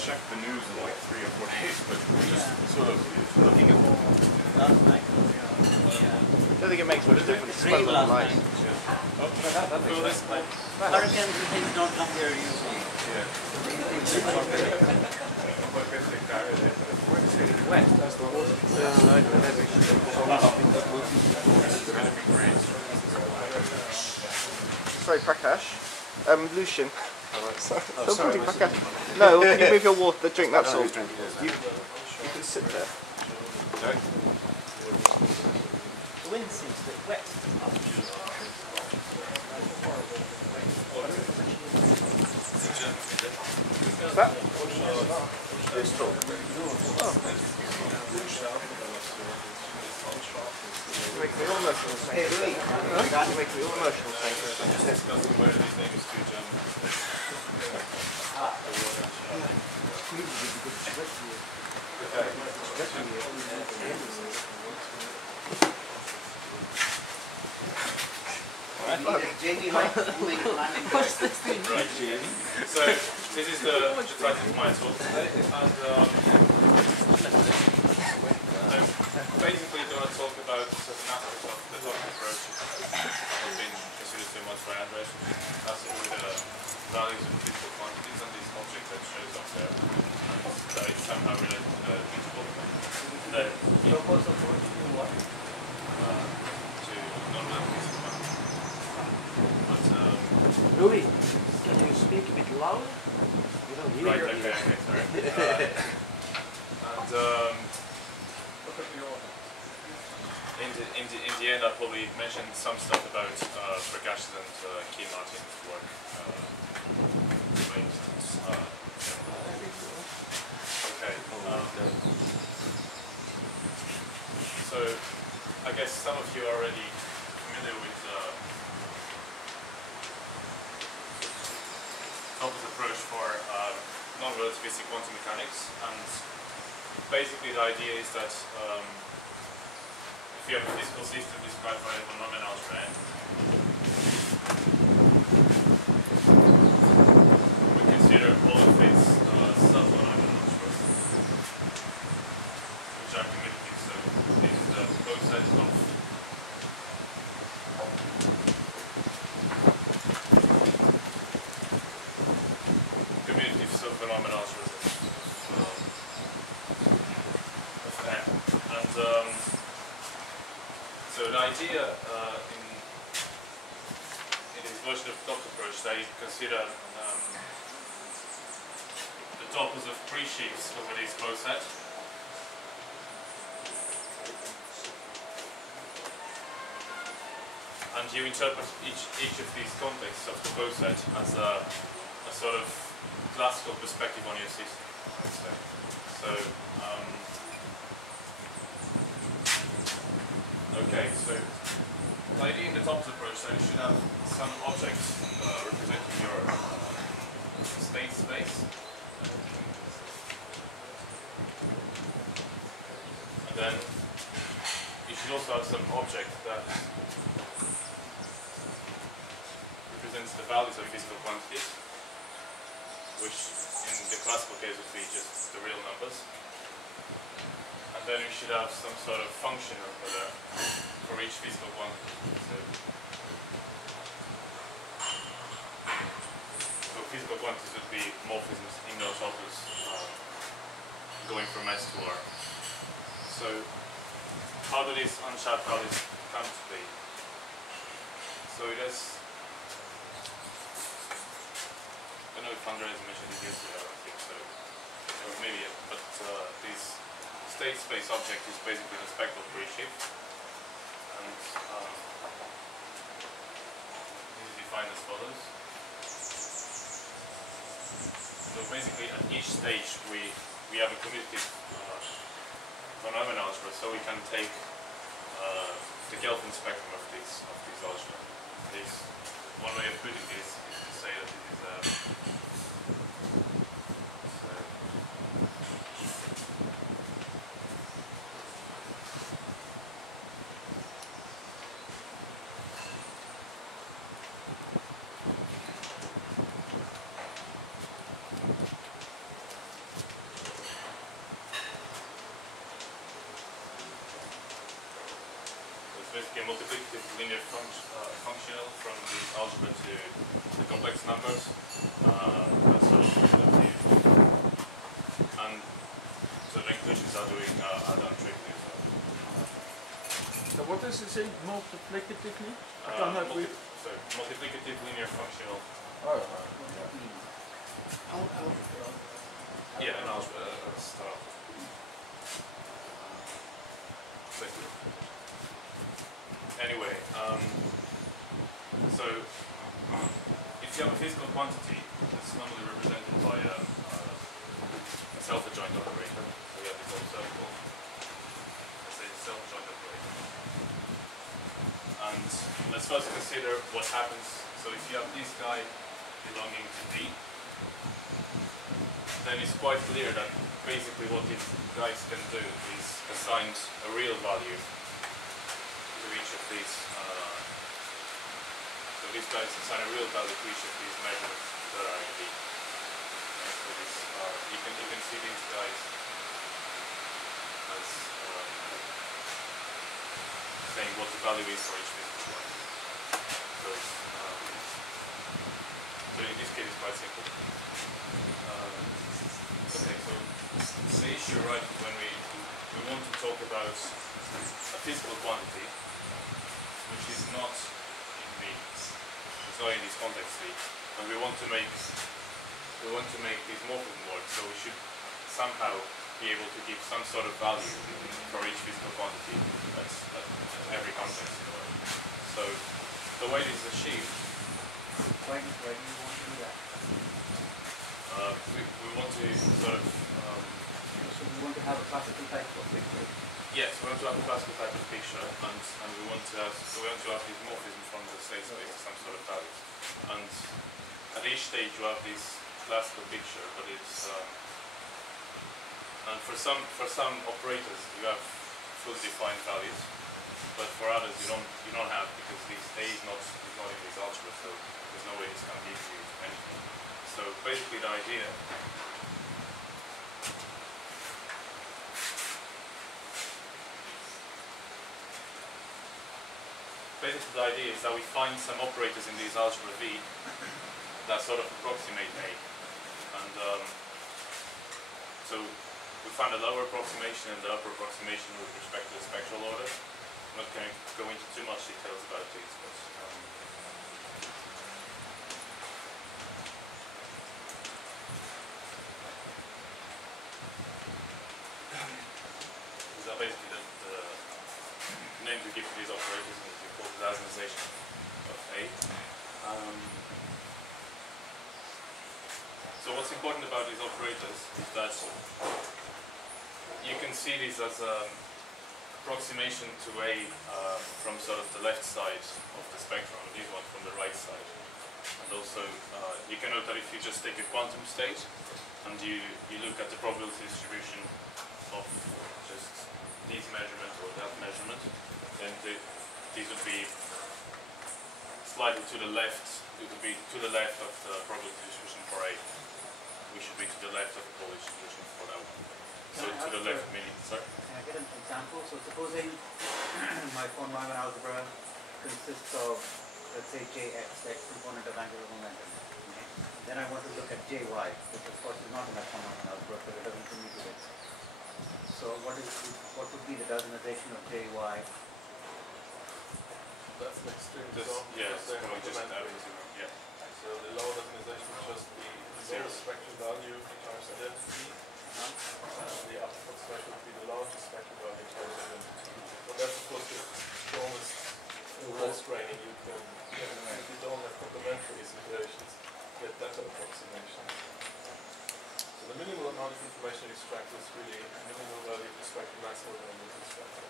check the news in like 3 or 4 days, but just sort of looking at all. I don't think it makes much difference. It's quite a lot of light. Oh, that makes sense. Hurricanes and things don't come here usually. Yeah. West, that's the water. Sorry, Prakash. Lucian. Sorry, Prakash. No, can you move your water, the drink, that's all. You can sit there. Sorry? The wind seems a bit wet. What's that? This talk. You make me all emotional. Hey, Louis. You make me all emotional. Jamie might make a landing. Right. So this is the title of my talk today, and I'm basically going to talk about certain aspects of the topic approach that have been considered too much by Andres. That's all the values of physical quantities and these objects that shows up there, and that it's somehow related to the visible Proposal for what? to non-relative physical quantities. But Louis, can you speak a bit louder? You don't hear right, your okay, ears. sorry. In the end, I'll probably mention some stuff about Prakash's and Key Martin's work. For instance, okay. So, I guess some of you are already familiar with Topos' approach for non-relativistic quantum mechanics, and basically the idea is that if you have a physical system described by a phenomenal trend, we consider all of its sub-phenomenal first, which are commutative. So this is the both sides of commutative sub-phenomenal of M. And so the idea in this version of the Topos approach, they consider the topos of pre-sheaves over this closed set. And you interpret each of these contexts of the closed set as a sort of classical perspective on your system, I would say. So, okay, so the idea in the Topos approach, so you should have some object representing your state space. And then you should also have some object that represents the values of physical quantities, which in the classical case would be just the real numbers. And then we should have some sort of function over there for each physical quantity. So physical quantities would be morphisms in those topos going from S to R. So how do these Unsharp values come to be? So it has, I don't know if Andres mentioned it yesterday, I don't think so. Or maybe, but this state space object is basically a spectral pre-shift, and this is defined as follows. So basically at each stage we have a commutative phenomenon algebra, so we can take the Kelvin spectrum of this algebra. One way of putting this is to say that it is functional from the algebra to the complex numbers. That's sort of the view. And so the inclusions are doing are done tricking. So what does it say multiplicatively? I don't have so multiplicative linear functional. Oh, Yeah, an algebra. That's anyway, so if you have a physical quantity, it's normally represented by a self-adjoint operator. So we have this observable, let's say, self-adjoint operator. And let's first consider what happens. So if you have this guy belonging to D, then it's quite clear that basically what these guys can do is assign a real value to each of these. So these guys assign a real value to each of these measurements that are in D. And so this, you can see these guys as saying what the value is for each physical quantity. So in this case, it's quite simple. Okay, so the issue, right, when we want to talk about a physical quantity, which is not in V, it's not in this context V, and we want to make these morphism work, so we should somehow be able to give some sort of value for each physical quantity at every context in a way. So the way this is achieved, Why do you want to do that? we want to sort of So we want to have a classical type of picture. yes, we want to have a classical type of picture, and we want to have this morphism from the state space to some sort of values. And at each stage you have this classical picture, but it's and for some operators you have fully defined values, but for others you don't have, because this A is not in this algebra, so there's no way this can give you anything. So basically the idea is that we find some operators in this algebra V that sort of approximate A. And so we find a lower approximation and the upper approximation with respect to the spectral order. I'm not going to go into too much details about these, but these are basically the names we give to these operators, and we call the Lassonization of A. So what's important about these operators is that you can see these as an approximation to A from sort of the left side of the spectrum, and these ones from the right side. And also you can note that if you just take a quantum state and you look at the probability distribution of just this measurement or that measurement, then these would be slightly to the left. It would be to the left of the probability distribution for A. We should be to the left of the probability distribution for that one. So to the left meaning, sorry? Can I get an example? So supposing my von Neumann algebra consists of, let's say, Jx, the x component of angular momentum. Okay? Then I want to look at Jy, which of course is not in that von Neumann algebra, because it doesn't commute with it. So what would be the Lassonization of Jy? That's an extreme Just, example. yes, They're can we just complementary. yeah. So the lower Lassonization would just be zero spectral value times identity, and the upper approximation would be the largest spectral value times identity. But that's of course the strongest constraining you can get. If you don't have complementary situations, get that approximation. So the minimal amount of information you extract is really minimal value of the spectral maximum value of the spectrum.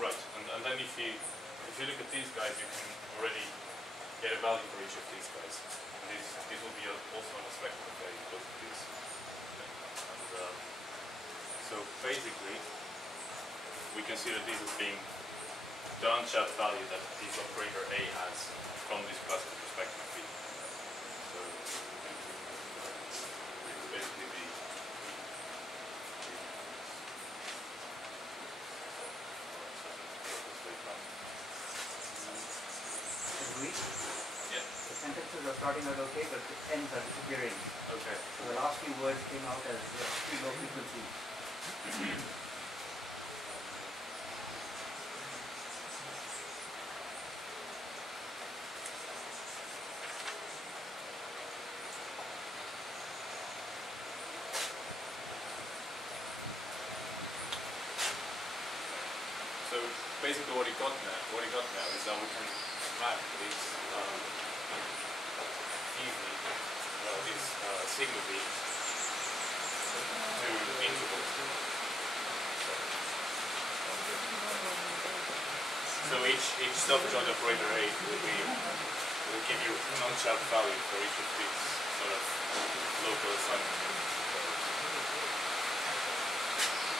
Right, and then if you look at these guys, you can already get a value for each of these guys. And these will be also on a spectrum of value, both of these. And so basically, we consider these as being the Unsharp value that this operator A has from this classical perspective V. So basically sentences are starting out okay, but the ends are disappearing. Okay. So the last few words came out as too low frequency. So basically what he got now is that we can map these these signal beats to intervals. So each self-adjoint operator 8 will give you an Unsharp value for each of these sort of local assignments.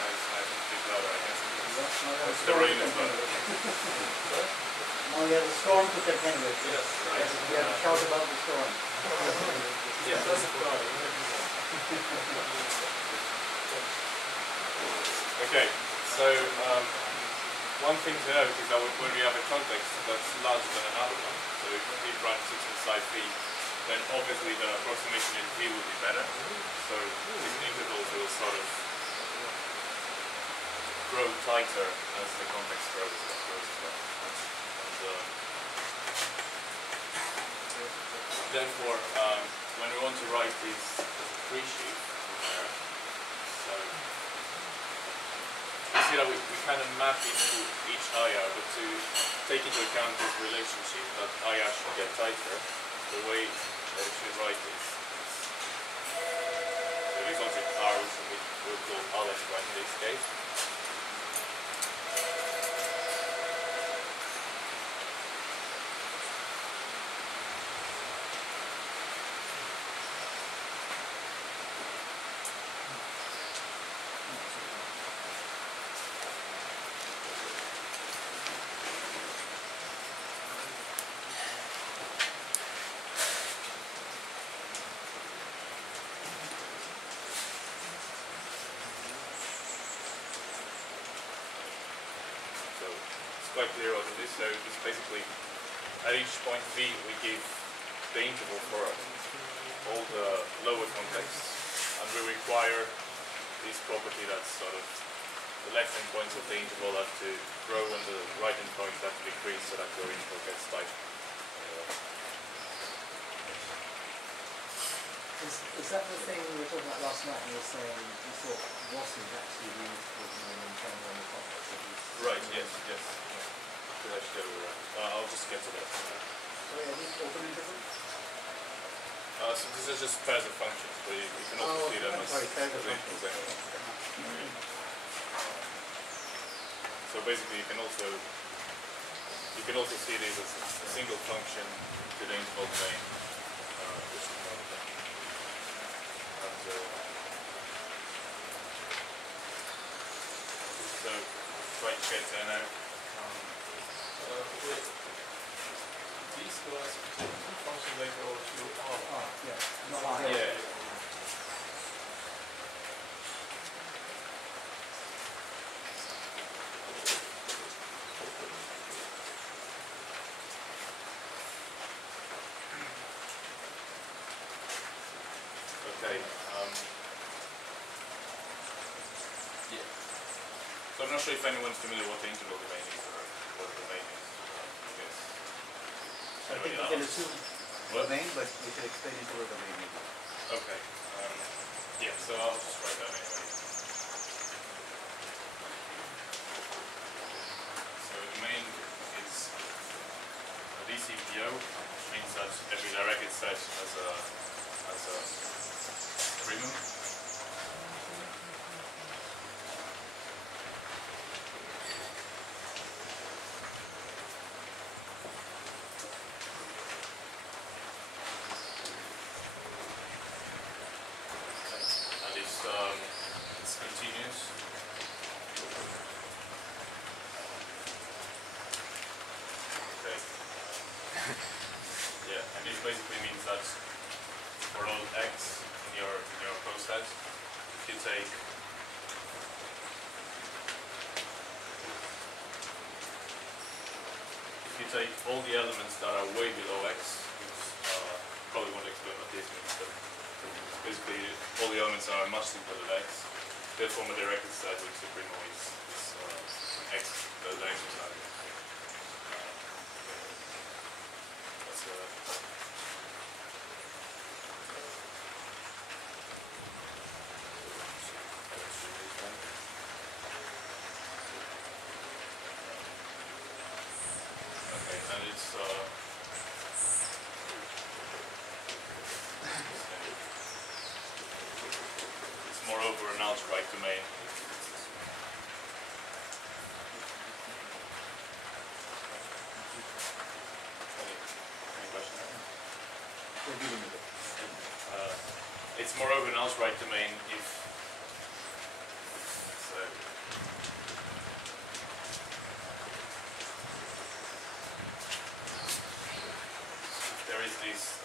I can speak louder, I guess. It's the rain as well. Now we have the storm to contend with. Yes, right. We have to shout about the storm. Yes, that's a problem. Okay, so one thing to note is that when we have a context that's larger than another one, so if V prime sits inside V, then obviously the approximation in V will be better. So these intervals will sort of grow tighter as the context grows as well. And, therefore, when we want to write these as a free sheet there, so you see that we kind of map into each IR, but to take into account this relationship that IR should get tighter, the way that we should write this is the result of R, which we'll call Alex right in this case. Quite clear what it is. So it's basically at each point V we give the interval for all the lower contexts, and we require this property that's sort of the left hand points of the interval have to grow and the right hand points have to decrease so that your interval gets tighter. Is that the thing we were talking about last night? You were saying you thought wasn't actually the interval and then on the context of these. Right. Yes. Yes. I'll just get to that. So are these open intervals? So these are just pairs of functions, but you can also see them as pairs of intervals. functions. So basically, you can also see these as a single function to the interval domain, which is another thing. And so try to get there now. These guys, two functions they go to R. Yeah. Yeah. Okay. Yeah. So I'm not sure if anyone's familiar what the interval domain is or what the domain is. I guess. I think we can assume domain, but we should explain interval domain maybe. Okay. Yeah, so I'll just write that anyway. So the domain is a DCPO, which means that every directed set has a primum. It's continuous. Okay. Yeah, and this basically means that for all x in your coset, if you take all the elements that are way below x, the elements are much simpler than x. Therefore, my directed set with supremo is x, the x side. That's okay, and it's moreover an algebraic domain. Any questions? It's moreover an algebraic domain if so. There is this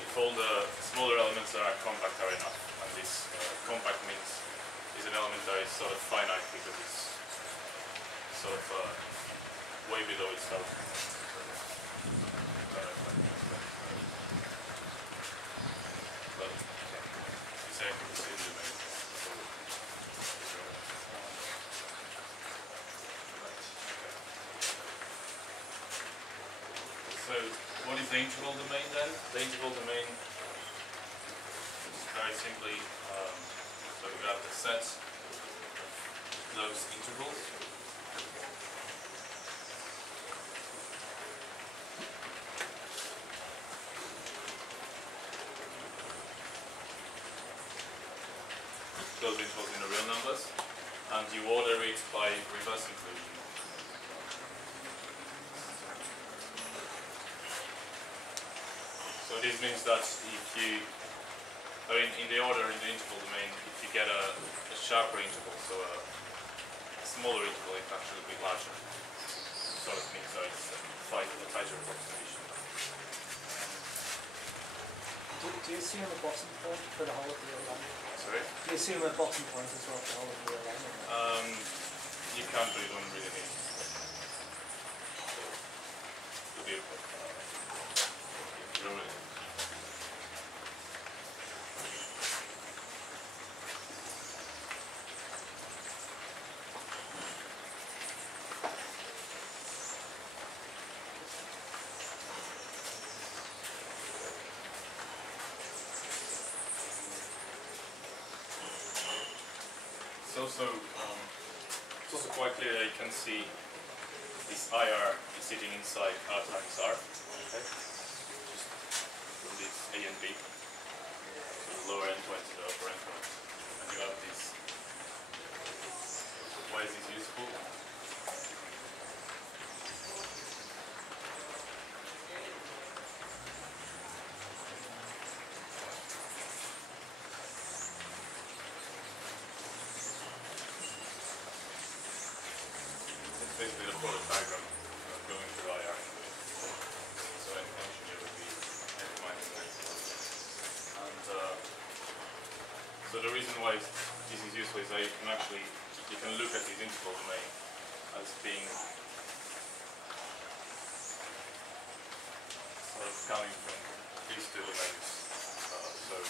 if all the smaller elements are compact are enough, and this compact means is an element that is sort of finite because it's sort of way below itself. But you say this is the main. So what is the integral domain then? The integral domain is very simply, so we have the set of those integrals. Those integrals in the real numbers, and you order it by reverse inclusion. So this means that if you, in the order in the integral domain, if you get a sharper integral, so a smaller integral, it actually will be larger. So it means that it's a tighter approximation. Do you assume a bottom point for the whole of the real line? Sorry? Do you assume a bottom point as well for the whole of the real line? You can't, but you don't really need. So, you don't really. It's also quite clear that you can see this IR is sitting inside R times R. Okay? Just from this A and B. So the lower endpoint to the upper endpoint. And you have this. Why is this useful? Basically the product diagram going through IR. So any function here would be f minus x. And so the reason why this is useful is that you can look at this integral domain as being sort of coming from these two domains. So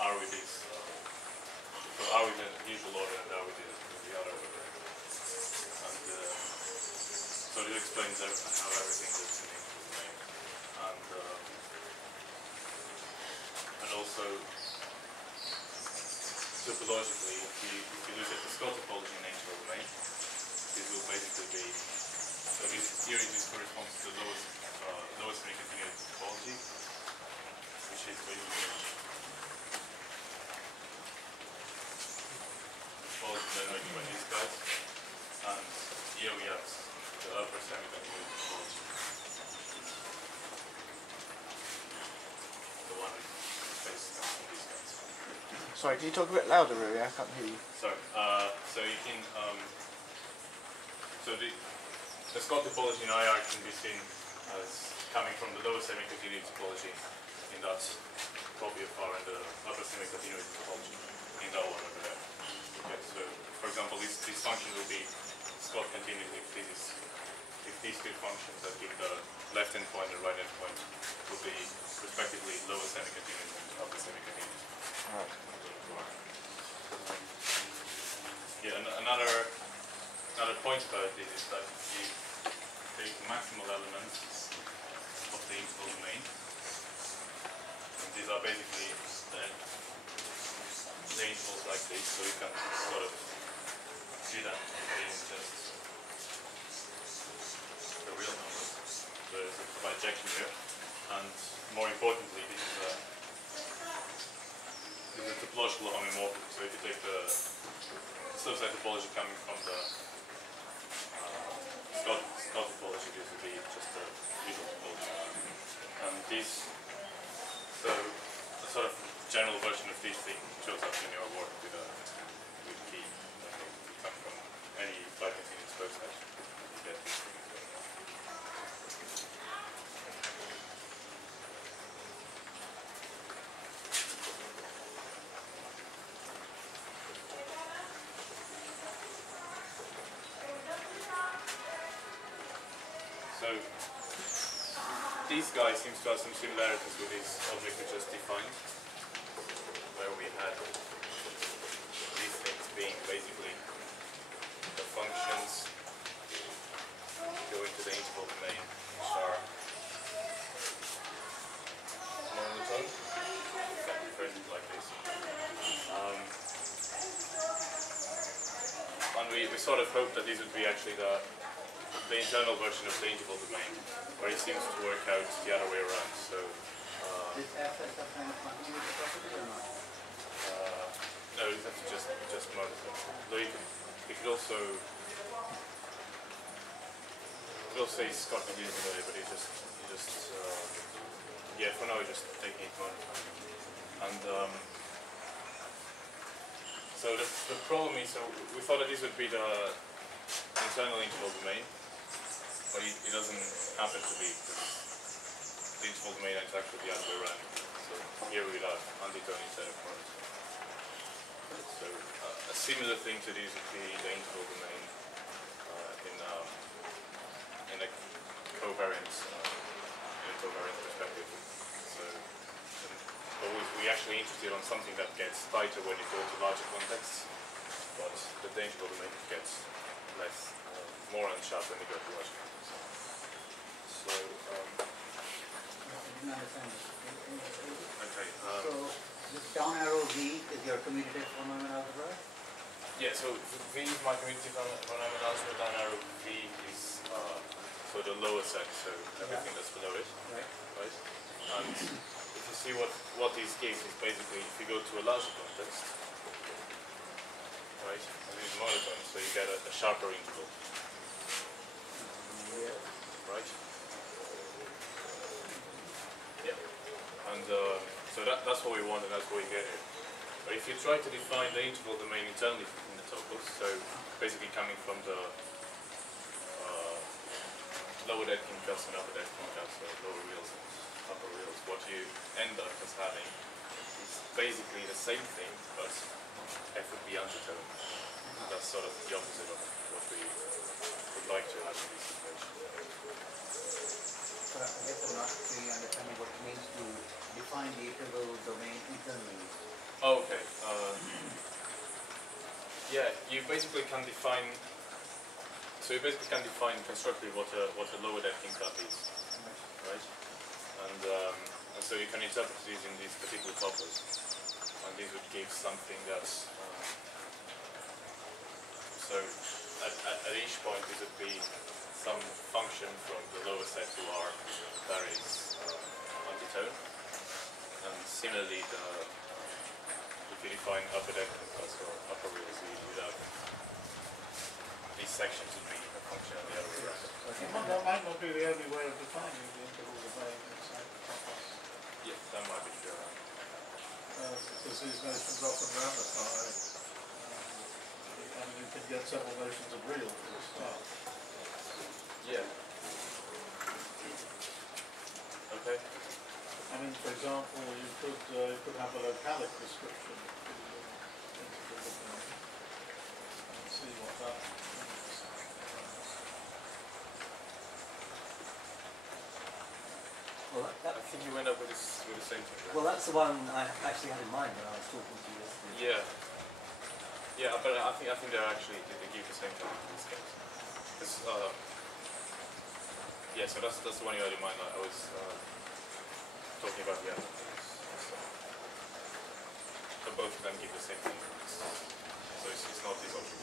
R with this, so R with the usual order and R with the other order. So this explains how everything goes in the integral domain, and also topologically, if you look at the Scott topology in the integral domain, this will basically be so here this corresponds to the lowest semi-continuous topology, which is basically topology generated by these guys, and here we have the upper semi-continuous topology. The one based on these guys. Sorry, can you talk a bit louder, Rui? I can't hear you. Sorry. So you can so the Scott topology in IR can be seen as coming from the lower semi-continuous topology in that copy of R and the upper semi-continuous topology in that one over there. Okay, so for example, this function will be Scott continuous if this is if these two functions that give the left endpoint and right endpoint would be respectively lower semi-continuous and upper semi-continuous. Right. Yeah, another point about this is that you take maximal elements of the interval domain. And these are basically the intervals like this, so you can sort of see that in just the real numbers. So there's a bijection here, and more importantly, this is a topological homomorphism. So if you take the subset topology coming from the Scott topology, this would be just the usual topology. And these, so a sort of general version of these things shows up in your work with key. You come from any bicontinuous exposed set, you get these things. So these guys seem to have some similarities with this object we just defined, where we had these things being basically the functions go into the interval domain, which are monotone. You can rephrase it like this. And we sort of hope that these would be actually the internal version of the interval domain, where it seems to work out the other way around. So This F has some kind of continuity property or not? no, it's actually just monotone. Though you could also say Scott continuous in a way, but you just yeah, for now we're just taking it monotone. And so the problem is, so we thought that this would be the internal interval domain, but it doesn't happen to be, because the interval domain is actually the other way around. So here we have antitone instead of monotone. So a similar thing to this would be the interval domain in a covariant perspective. So but we're actually interested on something that gets tighter when you go to larger contexts, but the interval domain gets less, more unsharp when you go to larger contexts. So I didn't understand this. okay. So this down arrow V is your commutative von Neumann algebra? Yeah, so V is my commutative von Neumann algebra, down arrow V is so the lower set, so everything that's below it. Right. Right? And if you see what this gives is basically if you go to a larger context, right, and this is monotone, so you get a sharper interval. Yeah. Right? Yeah. And so that's what we want and that's what we get here. But if you try to define the interval domain internally in the topos, so basically coming from the lower dead king-cast and upper dead king-cast, so lower reals and upper reals, what you end up as having is basically the same thing, but F would be antitone. That's sort of the opposite of what we would like to have in this situation. So I guess I'm not really understanding what it means to define the interval domain internally. Oh, okay. Yeah, you basically can define. So you basically can define constructively what a lower dead king cut is, right? And so you can interpret these in these particular topos, and these would give something that's. So at each point, this would be some function from the lower set to R that is antitone, and similarly, if you define upper dead king cuts or upper reals, you would have these sections would be a function of the other way around. That might not be the only way of defining the interval domain inside the topos. Yeah, that might be true. Because these notions often ramify. I mean, you can get several notions of real for a start. Yeah. Okay. I mean, for example, you could have a localic description of the interval domain and see what that means. Well, I think you end up with the same thing. Right? well, that's the one I actually had in mind when I was talking to you yesterday. Yeah. Yeah, but I think they're actually they give the same thing in this case. Yeah, so that's the one you had in mind. I was talking about the other things. So both of them give the same thing. So it's not this object.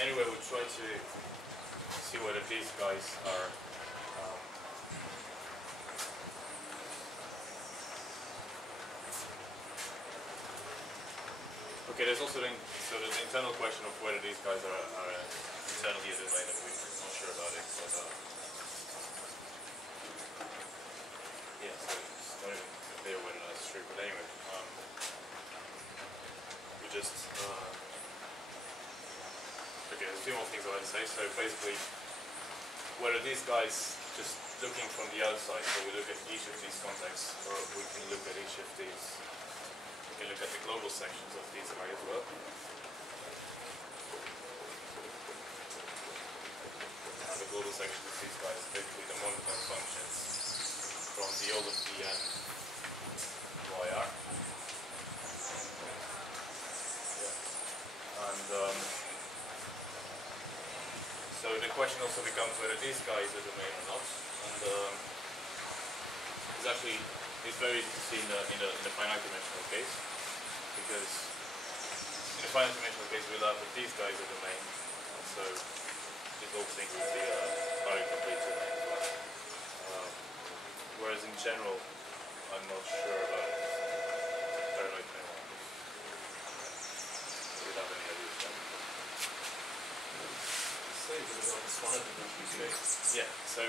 Anyway, we'll try to see whether these guys are okay, there's also the internal question of whether these guys are internally a domain, and we're not sure about it, but yeah, so it's not even clear whether that's true, but anyway, we just okay, there's a few more things I want to say. So basically, whether these guys just looking from the outside, so we look at each of these contexts, or we can look at each of these, we can look at the global sections of these array as well. And the global sections of these guys, basically the monotone functions from the all of the n yr. Yeah. And so the question also becomes whether these guys are domain or not, and it's very easy to see in the finite dimensional case, because in the finite dimensional case we allow that these guys are domain, and so this whole thing would be a complete domain as well. Whereas in general, I'm not sure about it. Paranoid paranoid. Do you have any ideas about it? Yeah, so,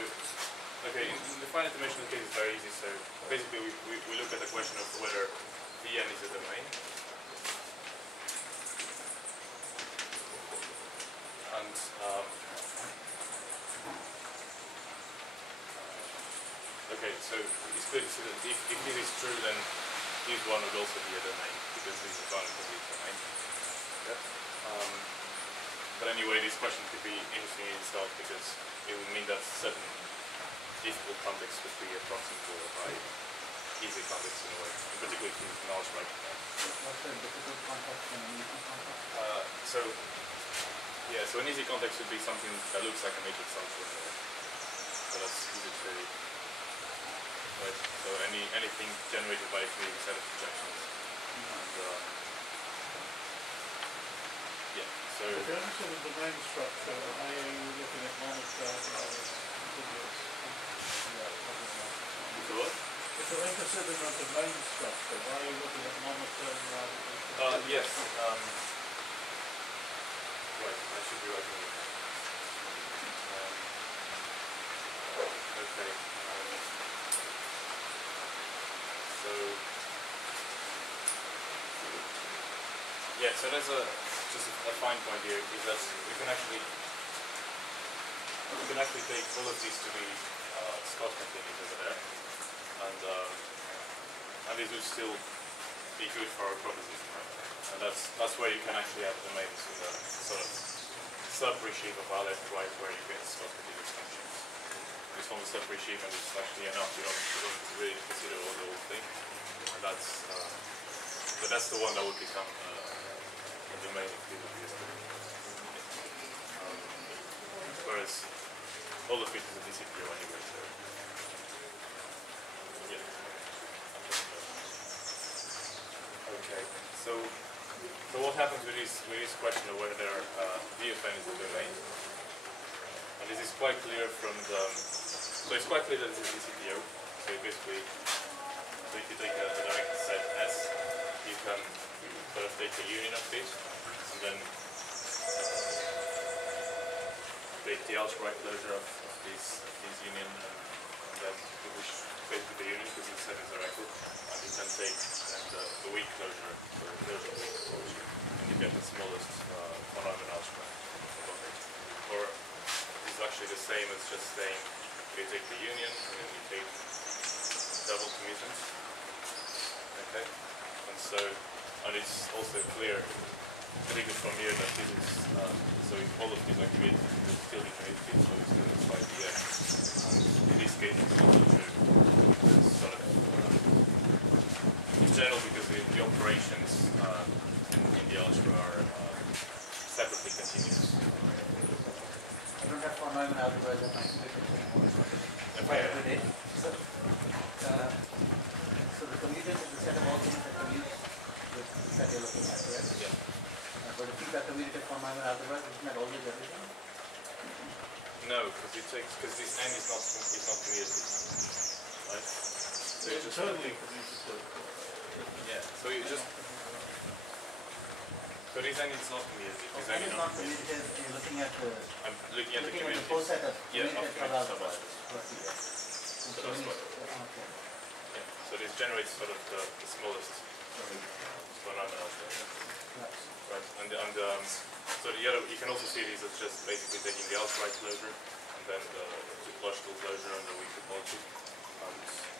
okay, in the finite dimensional case it's very easy. So basically we look at the question of whether Vn is a domain. And okay, so it's clear to see that if this is true, then this one would also be a domain, because this is one complete domain. Yeah. But anyway, this question could be interesting in itself, because it would mean that certain difficult contexts would be approximable by easy contexts in a way, in particular if it's an algebraic. What's the difficult context and an easy context? So an easy context would be something that looks like a matrix function. So that's easy to say. Right? So anything generated by a clear set of projections. And, yeah, so If you're interested in the domain structure, are you looking at monotone rather than continuous? If you're interested in the domain structure, are you looking at monotone rather than continuous? yes. Right, I should be writing it. Okay. So yeah, so there's just a fine point here is that we can actually take all of these to be Scott continues over there, and these would still be good for our proposition, right? And that's where you can actually have domains in the sort of sub-regime of our left right where you get Scott continuous functions. This one, the sub-regime, and it's actually enough. You don't really consider all the whole thing, and but that's the one that would become a domain of PWS. Whereas all the features of DCPO anyway, so yeah. Okay, so what happens with this question of whether VFN is a domain? And this is quite clear from the so it's quite clear that this is DCPO. So basically, if you take a direct set S, you can sort of take the union of it, and then take the algebraic closure of this union, and then you push basically the union because the set is directed, and you can take the weak closure, so the closure of the weak closure, and you get the smallest mononomial algebra above it. Or this is actually the same as just saying you take the union, and then you take double commutant. Okay, and so, and it's also clear, particularly from here, that this is, so if all of these are commuted, it will still be commuted, so it's going to apply here. And in this case, it's also true. It's sort of, in general, because the operations in the algebra are separately continuous. I don't have von Neumann algebra that I can look at anymore. Okay. So the commutant is the set of all things that commute with the set you're looking at, correct? Yeah. But if you've got commutative von Neumann algebra, isn't that always everything? No, because this n is not commutative, right? So it's totally commutative. Yeah. So you just. So this n is not commutative. This N n is not commutative. You're looking at the. I'm looking at the full commutative. set of Yeah, of commutative commutative algebras. subalgebras. So that's when what. okay. Yeah. So this generates sort of the smallest von Neumann algebra. Right. And so the other, you can also see these as just basically taking the algebraic closure and then the logical closure and the weak topology.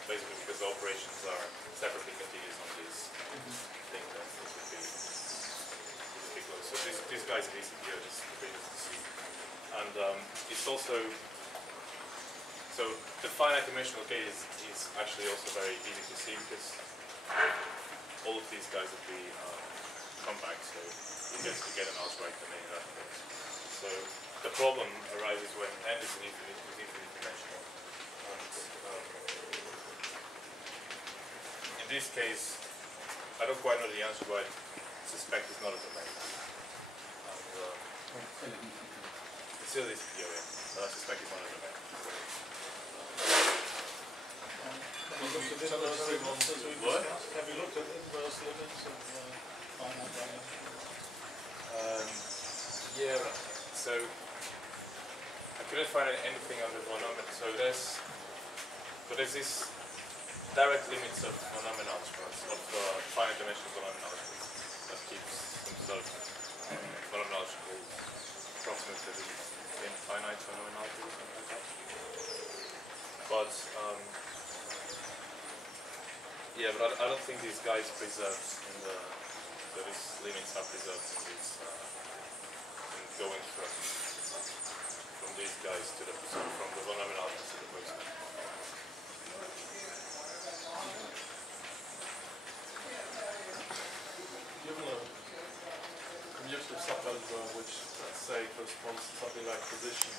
Basically because the operations are separately continuous on these things, then this would be close. So these guys are easy here, just pretty easy to see. And it's also, so the finite dimensional case is actually also very easy to see because all of these guys would be compact, so you get an algebraic domain in that case. So the problem arises when n is infinite dimensional. And in this case, I don't quite know the answer, but I suspect it's not a domain. And, it's still is yeah, but I suspect it's not a domain. What? Have you looked at inverse limits of finite dimension? Yeah, so I couldn't find anything on the von Neumann. So there's this direct limits of von Neumann algebras, of finite dimensional von Neumann algebras, that keeps some sort of von Neumann algebra approximately infinite von Neumann algebra, something like that. But yeah, but I don't think these guys preserved in the, so these limits are preserved in these, in going from these guys to the, so from the von Neumann algebra to the Boltzmann. Given a commutative subalgebra which, let's say, corresponds to something like position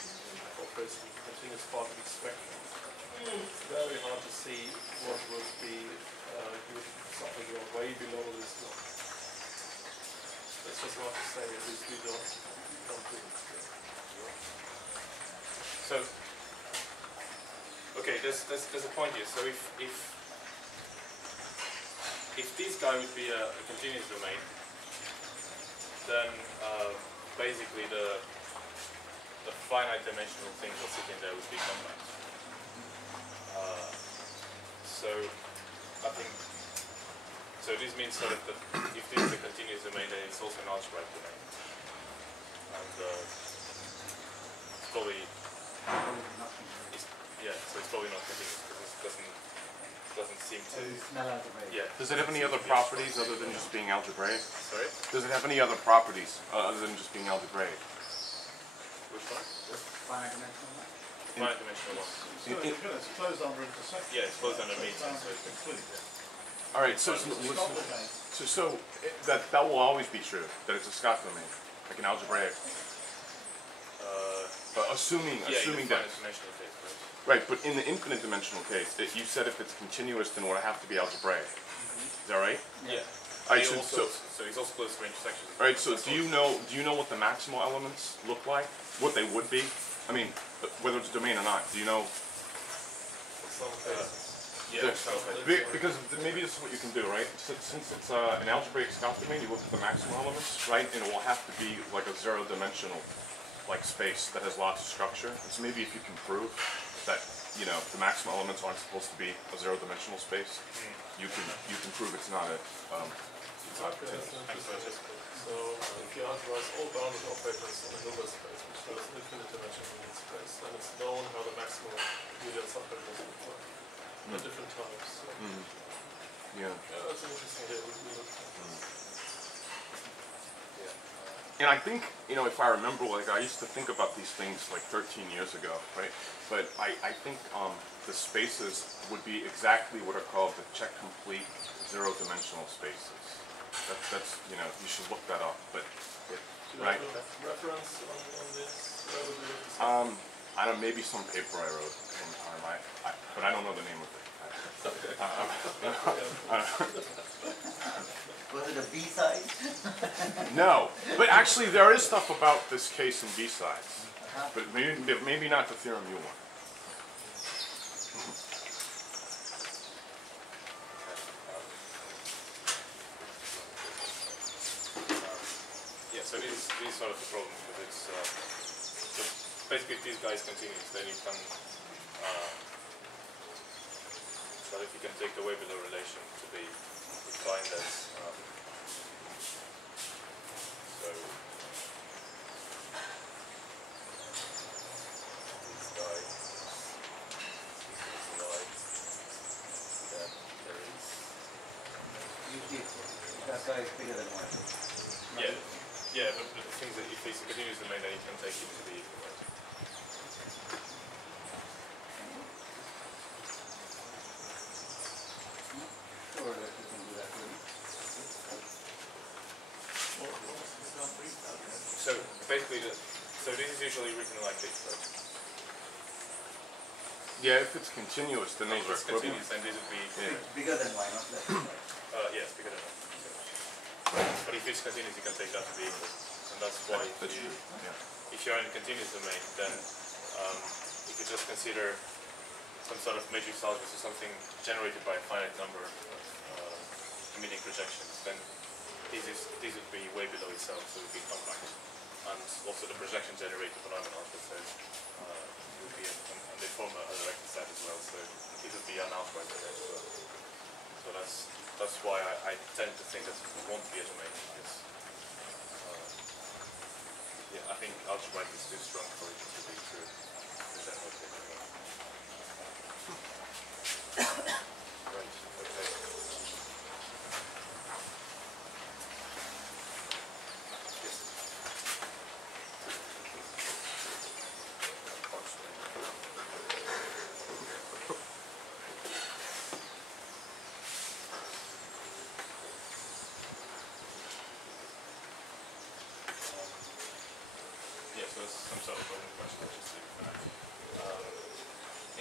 or basically continuous particle spectrum, it's very hard to see what would be given something way below this one. It's just hard to say, at least we don't do it. So, okay, there's a point here. So if this guy would be a continuous domain, then basically the finite dimensional things that sit in there would be compact. So I think, so this means sort of that if this is a continuous domain, then it's also an algebraic domain. And it's probably, yeah, so it's probably not continuous because it doesn't seem to, yeah. Does it have any other properties other than just being algebraic? Sorry? Does it have any other properties other than just being algebraic? Which one? Finite dimensional one. Finite dimensional one. It's closed under intersection. Yeah, it's closed under means, It's so it's complete. All right, so that will always be true, that it's a Scott domain, like an algebraic. But assuming yeah, in the that, finite dimensional case, right? But in the infinite dimensional case, you said if it's continuous, then it would have to be algebraic. Is that right? Yeah. All right, So he's also close to intersections. All right, so do you know what the maximal elements look like? What they would be? I mean, whether it's a domain or not. Do you know? Yeah. Because maybe this is what you can do, right? Since it's an algebraic Scott domain, you look at the maximal elements, right? And it will have to be like a zero-dimensional, like space that has lots of structure. And so maybe if you can prove that, you know, the maximal elements aren't supposed to be a zero-dimensional space, you can prove it's not a. So if you algebrais all bounded operators on a Hilbert space, which has an infinite dimensional space, then it's known how the maximal Hilbert suboperators look like. the different types. So. Yeah. That's an interesting idea. We looked at. And I think, you know, if I remember, like I used to think about these things like 13 years ago, right? But I think the spaces would be exactly what are called the check complete zero-dimensional spaces. That's, you know, you should look that up. But right. Reference on this? Where would we look this up? I don't. Maybe some paper I wrote one time. But I don't know the name of it. Was it a B-side? No, but actually there is stuff about this case in B-sides, but maybe not the theorem you want. Yeah, so this is sort of the problem, because it's so basically if these guys continues, then you can so if you can take the way below relation to be defined as so this guy equals y, then there is That guy is bigger than one. yeah, but the thing is that if it's a continuous domain, then you can take it to be equal. Sure that you can do that really. So basically, so this is usually written like this, right? Yeah, if it's continuous, then those If are it's equivalent. continuous, then this would be Bigger than y, not less than y. yes, bigger than that. But if it's continuous, you can take that to be equal, and that's why if you're in a continuous domain, then if you just consider some sort of matrix algebra, so something generated by a finite number of emitting projections, then this would be way below itself, so it would be compact. And also the projection generated phenomenon, so it would be, and they form a directed set as well, so it would be an algebra as well. So that's why I tend to think that it won't be a domain, because yeah, I think algebra is too strong for it to be true. Right, okay. Yes. Yeah, so it's some sort of open question, just to for now.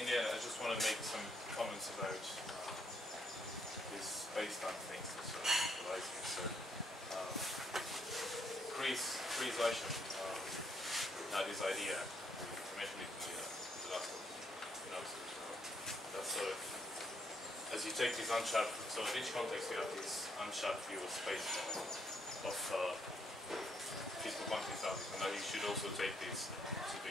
In the end, I just want to make some comments about this space-time thing that's sort of arising. So, Chris Eichen had this idea, I mentioned it in the last notes as well. That's sort of, as you take this Unsharp, so in each context you have this Unsharp view of space of physical quantities values, and now you should also take this to be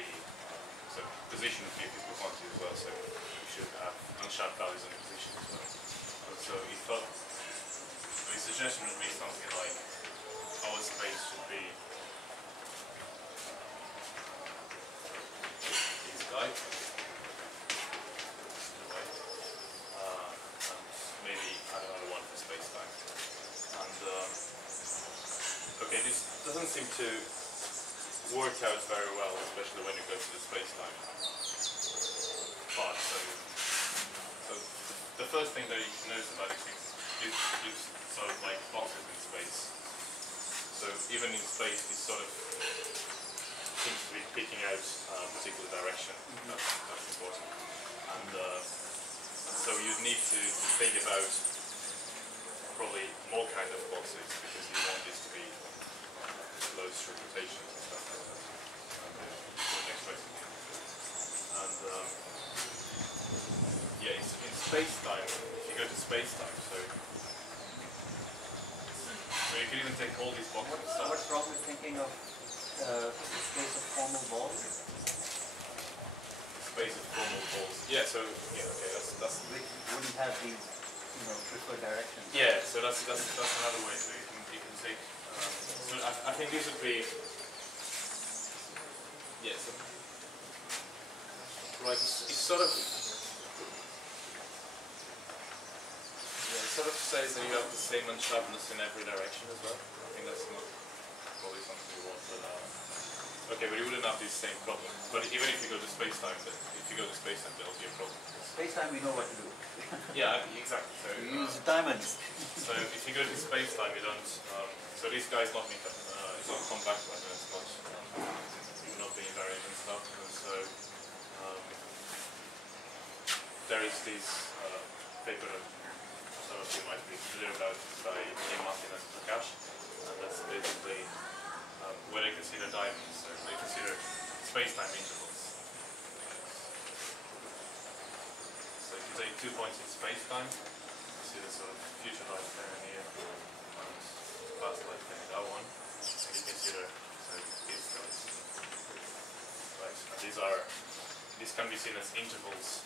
so position would be a physical quantity as well, so you should have Unsharp values and position as well. And so he thought, so his suggestion would be something like our space should be this guy, and maybe another one for space-time. And okay, this doesn't seem to work out very well, especially when you go to the space-time part. So the first thing that you can notice about it is sort of like boxes in space. So even in space, it sort of seems to be picking out a particular direction. That's important. And so you need to think about probably more kind of boxes, because you want this to be closed through rotations and stuff like that. And yeah, in space-time, if you go to space-time, so you can even take all these boxes and stuff. What's wrong with thinking of space of formal balls? Space of formal balls. Yeah, so yeah, okay, that's Which wouldn't have these, preferred directions. yeah, so that's another way. So you can take. So I think this would be. Yeah, so right. It's sort of. case that you have the same unsharpness in every direction as well? I think that's not probably something you want, but okay, but you wouldn't have these same problems. But even if you go to space-time, there'll be a problem. Space-time, we know what to do. Yeah, exactly. So, We use diamonds. so if you go to space-time, you don't. So this guy's not it's not compact, and it's not not being variant and stuff. And so there is this paper that some of you might be familiar about by Martin and Prakash, and that's basically where they consider diamonds. So they consider space-time intervals. So if you take 2 points in space-time, you see the sort of future light there and here, and past light there in that one, and you consider these guys. Right, and these can be seen as intervals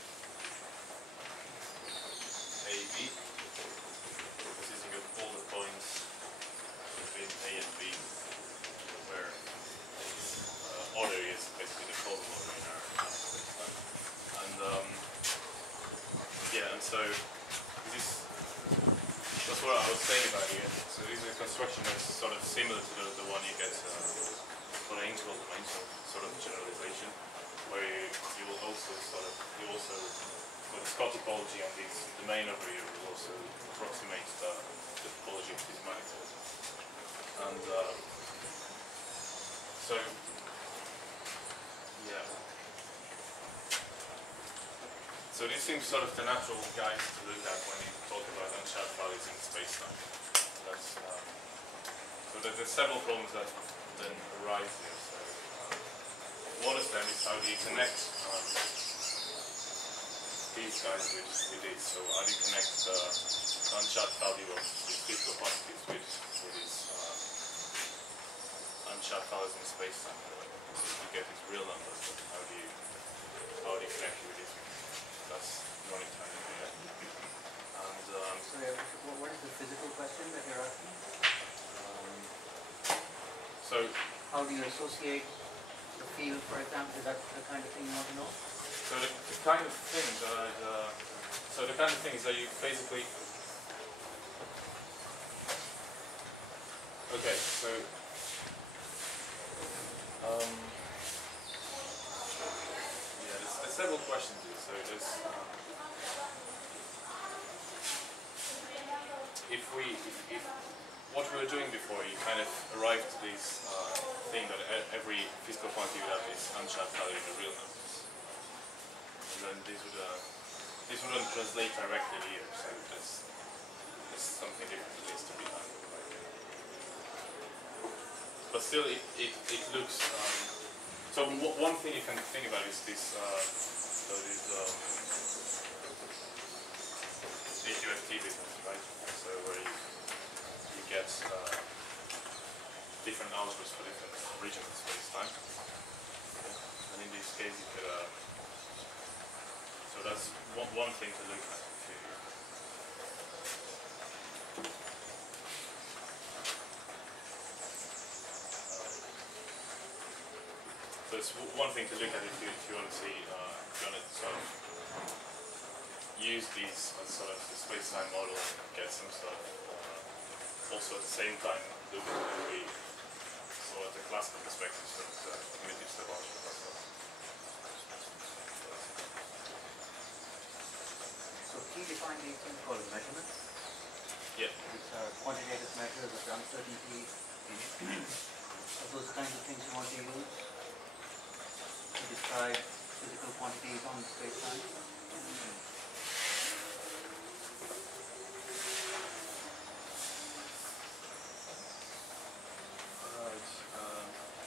A, B, consisting of all the points between A and B, where order is basically the causal order in our space-time. And yeah, and so that's what I was saying about here. So this is a construction that's sort of similar to the one you get for the integral domain, sort of generalization, where you will also for the Scott topology on this domain over here will also approximate the topology of this manifold. And so yeah. So this seems sort of the natural guys to look at when you talk about Unsharp values in space-time. That's so there's several problems that then arise here. So one of them is how do you connect these guys with this? So how do you connect the Unsharp value of these physical quantities with these Unsharp values in space-time? You get these real numbers, but how do you connect with this? That's the only time you do that. And Sorry, what is the physical question that you're asking? so How do you associate the field, for example? Is that the kind of thing you want to know? So the kind of thing is that you basically okay. So yeah, there's several questions here. So there's if what we were doing before, you kind of arrived to this thing that every physical quantity would have this Unsharp value in the real numbers. And then this wouldn't translate directly here, so there's something different that needs to be done. But still, it looks. So one thing you can think about is this. HUFT business, right? So where you get different algebras for different regions of space-time, and in this case, you could. So that's one thing to look at. So it's one thing to look at if you want to see, if you want to sort of use these as sort of the space-time model and get some sort of, also at the same time, look at every sort of the classical perspective, sort of the primitive step algebra stuff. So he defined these things called measurements. Yeah. These are quantitative measures of the uncertainty. Are those kinds of things you want to use to describe physical quantities on space-time?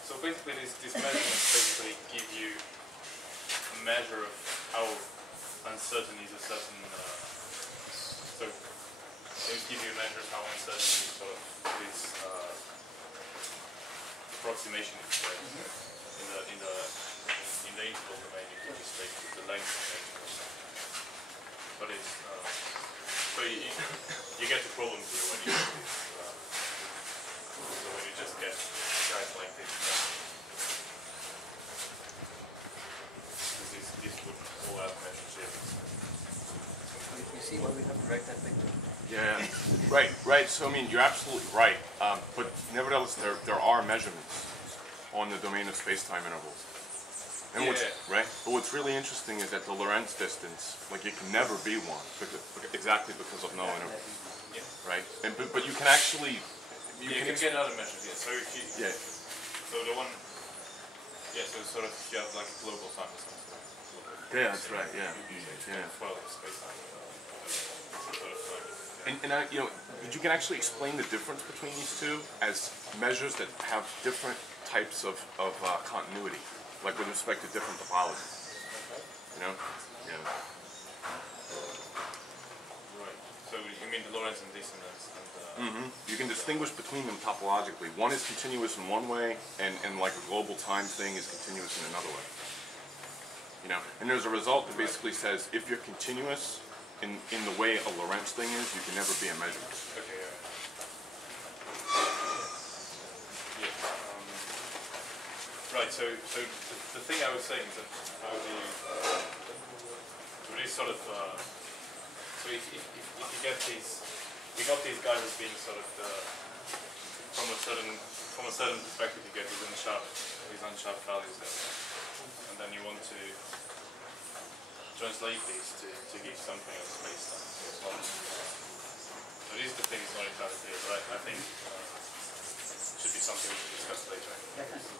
So basically, these measurements basically give you a measure of how uncertain is a certain. So they give you a measure of how uncertain is sort of this approximation is. Right? In the integral domain, you can just take the length of the integral. But it's so you get the problem here when you do this. So when you just get guys like this. This would all have measures here. You see why we have to write that picture? Yeah. Right, so I mean, you're absolutely right, but nevertheless, there are measurements on the domain of space-time intervals. And but what's really interesting is that the Lorentz distance, like it can never be one, exactly because of no interval, right? And but you can actually, you can get other measures. Yeah. So if you, so the one, so sort of you have like global time or something. Yeah, that's right. Yeah. Well, space-time. And you know, you can actually explain the difference between these two as measures that have different types of continuity, like with respect to different topologies. You know? Yeah. Right. So you mean the Lorentz and dissonance and You can distinguish between them topologically. One is continuous in one way, and like a global time thing is continuous in another way. You know? And there's a result that basically says if you're continuous in the way a Lorentz thing is, you can never be a measurement. Okay, right, so the thing I was saying is that how do you really sort of so if you get these, we got these guys as being sort of from a certain perspective, you get these Unsharp values there, and then you want to translate these to give something of space-time as well. So these are the things not entirely clear, but I think should be something we should discuss later. Definitely.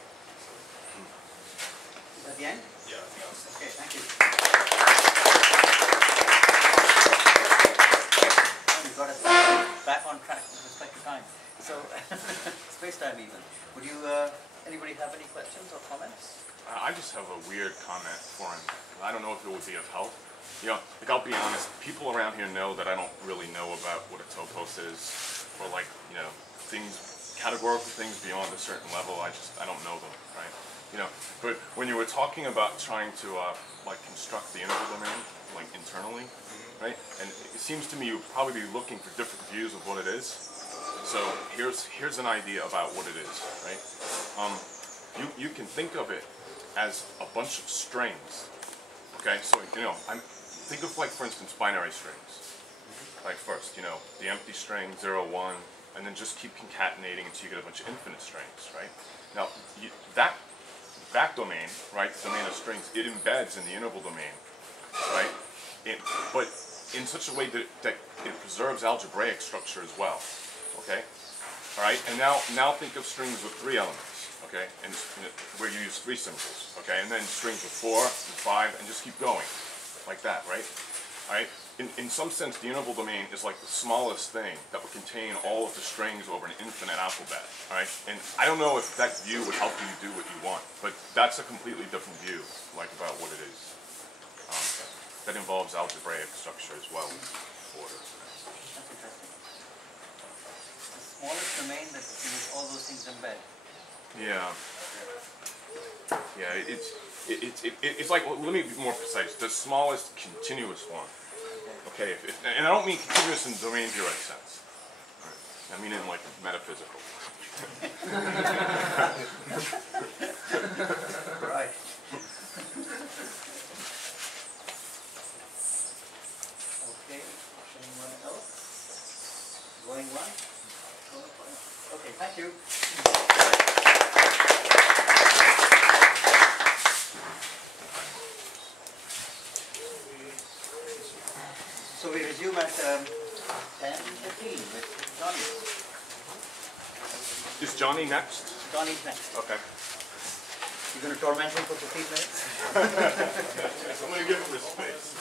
Is that the end? Yeah, I think I'll stop. Okay, thank you. You got us back on track with respect to time. So, space-time even. Would you, anybody have any questions or comments? I just have a weird comment for him. I don't know if it would be of help. You know, like I'll be honest, people around here know that I don't really know about what a topos is, or like, you know, things, categorical things beyond a certain level. I don't know them, right? You know, but when you were talking about trying to like construct the interval domain, like internally, right? And it seems to me you'd probably be looking for different views of what it is. So here's an idea about what it is, right? You can think of it as a bunch of strings. Okay, so you know, think of like, for instance, binary strings. Like first, you know, the empty string 0, 1, and then just keep concatenating until you get a bunch of infinite strings, right? Now that domain, right, the domain of strings, it embeds in the interval domain, right? But in such a way that it preserves algebraic structure as well. Okay, all right, and now think of strings with 3 elements. Okay, and where you use 3 symbols, okay, and then strings with 4 and 5, and just keep going, like that, right? All right. In some sense, the interval domain is like the smallest thing that would contain all of the strings over an infinite alphabet. All right, and I don't know if that view would help you do what you want, but that's a completely different view, like about what it is. That involves algebraic structure as well. Order. That's interesting. The smallest domain that with all those things embed. Yeah. Yeah, it's like, let me be more precise, the smallest continuous one. Okay, and I don't mean continuous in domain theoretic sense. Right. I mean in like metaphysical. Right. Okay, anyone else? Going once? Going twice? Okay, thank you. So we resume at 10:15 with Johnny. Is Johnny next? Johnny's next. Okay. You're going to torment him for 15 minutes? I'm going to give him his space.